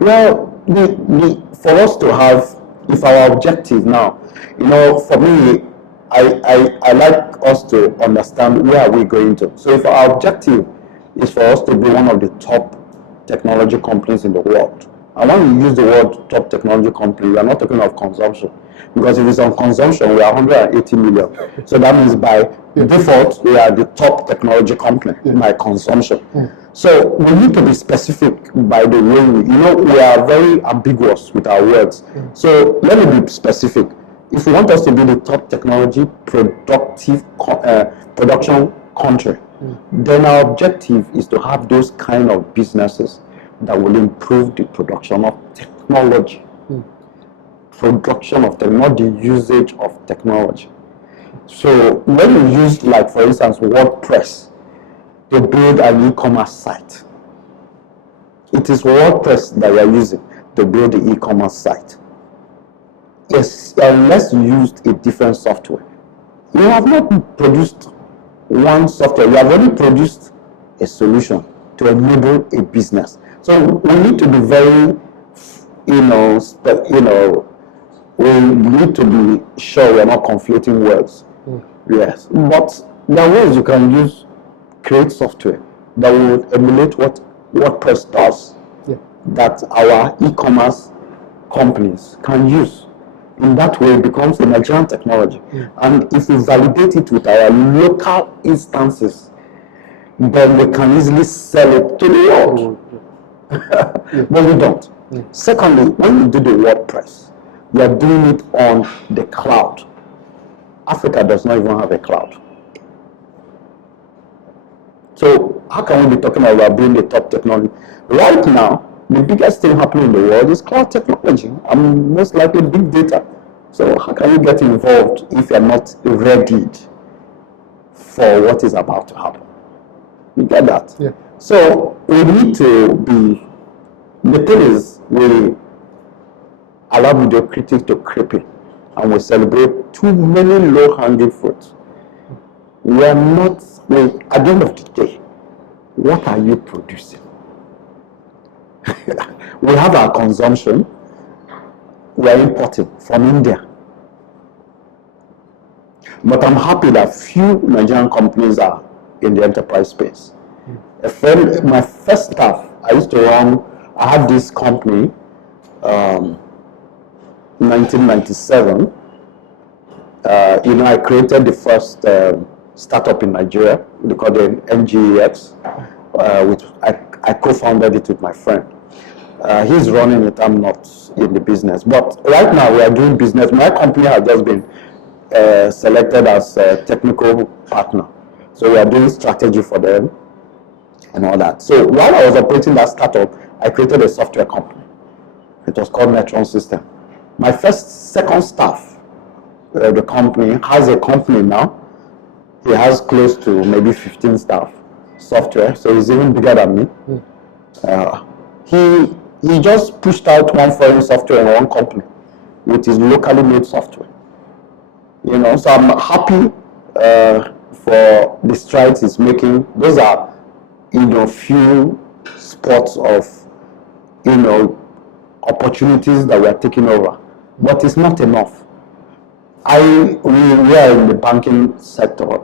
Well, for us to have, if our objective now, for me, I like us to understand where are we going to. So if our objective is for us to be one of the top technology companies in the world, and when we use the word top technology company, we are not talking of consumption. Because if it's on consumption, we are 180 million. So that means by default, we are the top technology company by consumption. So we need to be specific by the way we are very ambiguous with our words. So let me be specific. If we want us to be the top technology production country, then our objective is to have those kind of businesses that will improve the production of technology. Production of technology, not the usage of technology. So when you use, like for instance, WordPress to build an e-commerce site, it is WordPress that you are using to build the e-commerce site. Yes, unless you used a different software. You have not produced one software, you have already produced a solution to enable a business. So we need to be very, we need to be sure we're not conflating words. Yes, but there are ways you can create software that will emulate what WordPress does, that our e-commerce companies can use. In that way, it becomes a Nigerian technology. And if we validate it with our local instances, then we can easily sell it to the world. But we don't. Secondly, when you do the WordPress, you are doing it on the cloud. Africa does not even have a cloud. So how can we be talking about being the top technology? Right now, the biggest thing happening in the world is cloud technology, and most likely big data. So how can you get involved if you're not readied for what is about to happen? You get that? Yeah. So we need to be, the thing is, we allow mediocrity to creep in, and we celebrate too many low-hanging fruits. We are not, at the end of the day, what are you producing? We have our consumption, we are importing from India. But I'm happy that few Nigerian companies are in the enterprise space. A friend, my first staff, I had this company, 1997. I created the first startup in Nigeria, they called it NGEX, which I co-founded it with my friend. He's running it, I'm not in the business. But right now we are doing business. My company has just been selected as a technical partner. So we are doing strategy for them and all that. So while I was operating that startup, I created a software company. It was called Metron System. My second staff, the company, has a company now. He has close to maybe 15 staff, software, so he's even bigger than me. He just pushed out one foreign software in one company with his locally made software. So I'm happy for the strides he's making. Those are, few spots of, opportunities that we are taking over. But it's not enough. We are in the banking sector.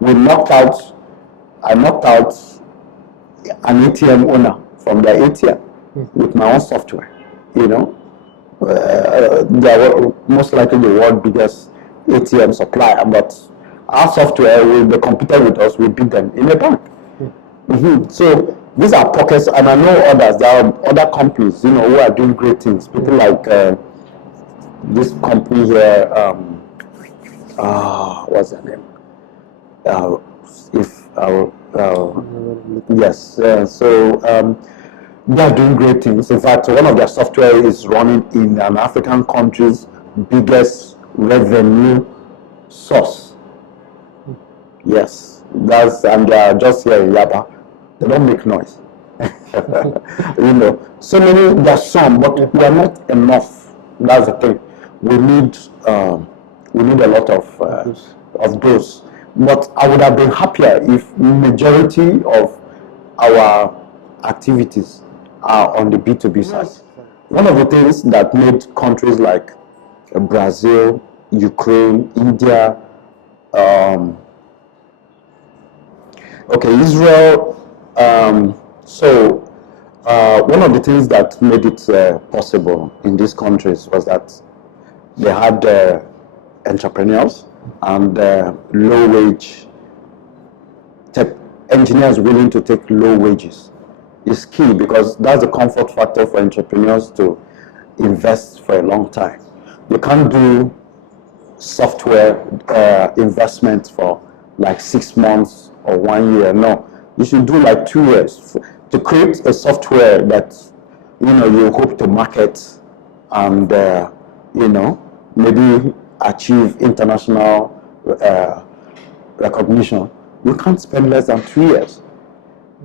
I knocked out an ATM owner from their ATM with my own software. They were most likely the world's biggest ATM supplier, but our software, they competed with us, we beat them in a bank. So these are pockets, and I know others. There are other companies, who are doing great things. People like this company here, what's their name? Yes. They are doing great things. In fact, one of their software is running in an African country's biggest revenue source. Yes, and they are just here in Yaba. They don't make noise. So many, there's some, but we are not enough. That's the thing. We need a lot of those. But I would have been happier if majority of our activities are on the B2B side. One of the things that made countries like Brazil, Ukraine, India, Israel. One of the things that made it possible in these countries was that they had entrepreneurs and low wage tech engineers willing to take low wages. Is key because that's the comfort factor for entrepreneurs to invest for a long time. You can't do software investment for like 6 months or 1 year. No, you should do like 2 years to create a software that you hope to market and maybe achieve international recognition. You can't spend less than 2 years.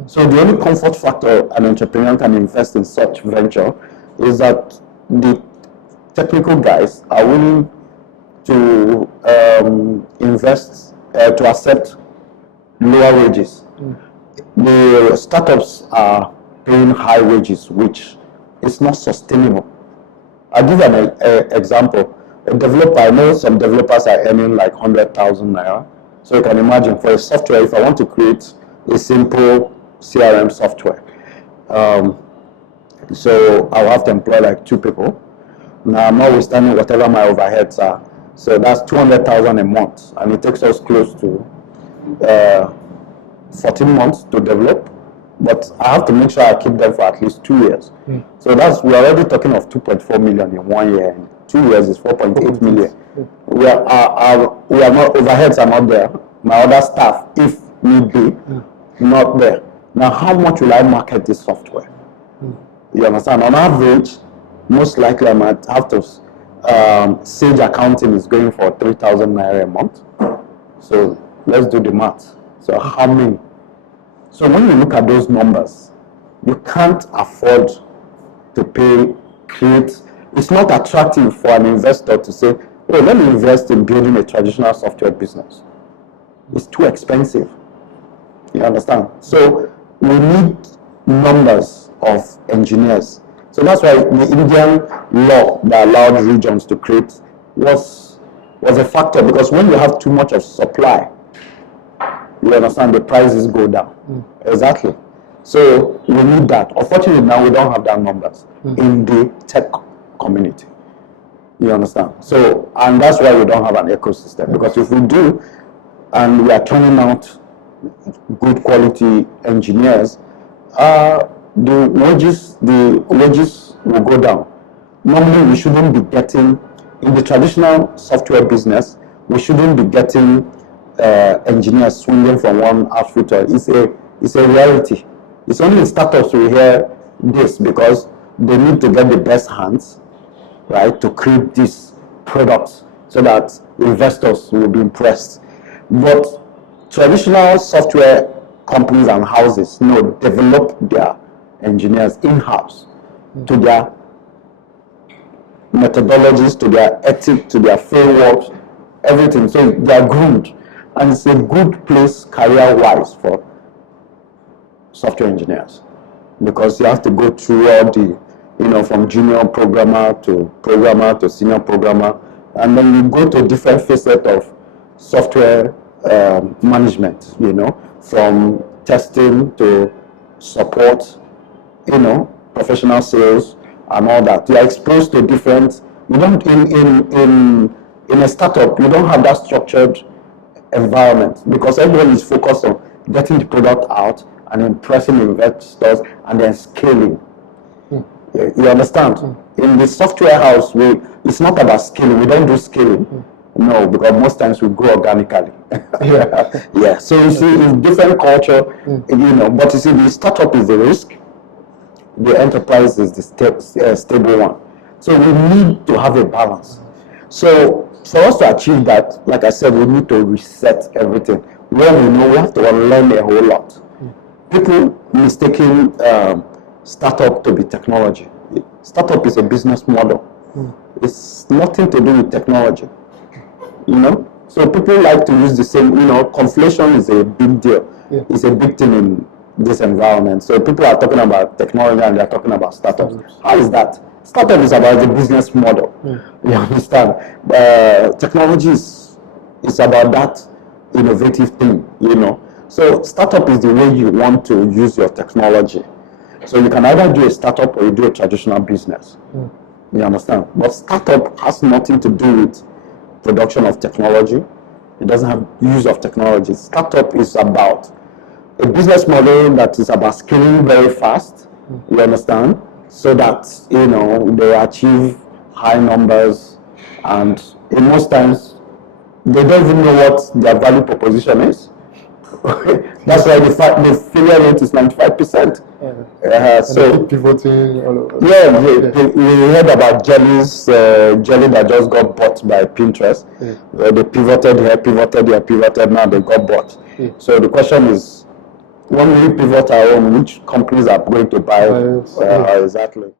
So the only comfort factor an entrepreneur can invest in such venture is that the technical guys are willing to invest, to accept lower wages. The startups are paying high wages, which is not sustainable. I'll give an example. A developer, I know some developers are earning like 100,000 naira. So you can imagine for a software, if I want to create a simple CRM software, so I'll have to employ like 2 people. Now I'm notwithstanding whatever my overheads are. So that's 200,000 a month, and it takes us close to 14 months to develop. But I have to make sure I keep them for at least 2 years. So we're already talking of 2.4 million in 1 year. In 2 years is 4.8 million. We are not, overheads are not there. My other staff, if need be, not there. Now, how much will I market this software? You understand? On average, most likely I might have to. Sage accounting is going for 3,000 naira a month. So let's do the math. So how many? So when you look at those numbers, you can't afford to create. It's not attractive for an investor to say, oh, let me invest in building a traditional software business. It's too expensive. You understand? So we need numbers of engineers. So that's why the Indian law that allowed regions to create was a factor, because when you have too much of supply, you understand, the prices go down. Exactly. So we need that. Unfortunately, now we don't have that numbers in the tech community. You understand? So, and that's why we don't have an ecosystem, because if we do, and we are turning out good quality engineers, the wages will go down. Normally, we shouldn't be getting, in the traditional software business, we shouldn't be getting engineers swinging from one outfit to another. It's a reality. It's only in startups we hear this, because they need to get the best hands, right, to create these products so that investors will be impressed. But traditional software companies and houses, develop their engineers in-house to their methodologies, to their ethics, to their frameworks, everything. So they are groomed, and it's a good place career-wise for software engineers, because you have to go through all the, from junior programmer to senior programmer, and then you go to different facets of software management, from testing to support, professional sales and all that. You are exposed to different, you don't, in a startup, you don't have that structured environment, because everyone is focused on getting the product out and impressing investors and then scaling. You understand? In the software house, it's not about scaling. We don't do scaling. No, because most times we grow organically. Yeah. So you see, it's different culture, but you see, the startup is the risk, the enterprise is the stable one. So we need to have a balance. So for us to achieve that, like I said, we need to reset everything. When we know, we have to learn a whole lot. People mistaking startup to be technology. Startup is a business model. It's nothing to do with technology. So people like to use the same, conflation is a big deal. Yeah. It's a big thing in this environment. So people are talking about technology and they're talking about startups. How is that? Startup is about the business model. You understand? Technology is about that innovative thing, So startup is the way you want to use your technology. So you can either do a startup or you do a traditional business. You understand? But startup has nothing to do with production of technology. It doesn't have use of technology. Startup is about a business model that is about scaling very fast. You understand? So that they achieve high numbers, and in most times they don't even know what their value proposition is. That's why the failure rate is 95%. So keep pivoting all over. We heard about Jelly that just got bought by Pinterest. They pivoted here, pivoted, now they got bought. So the question is, when we pivot our own, which companies are going to buy exactly?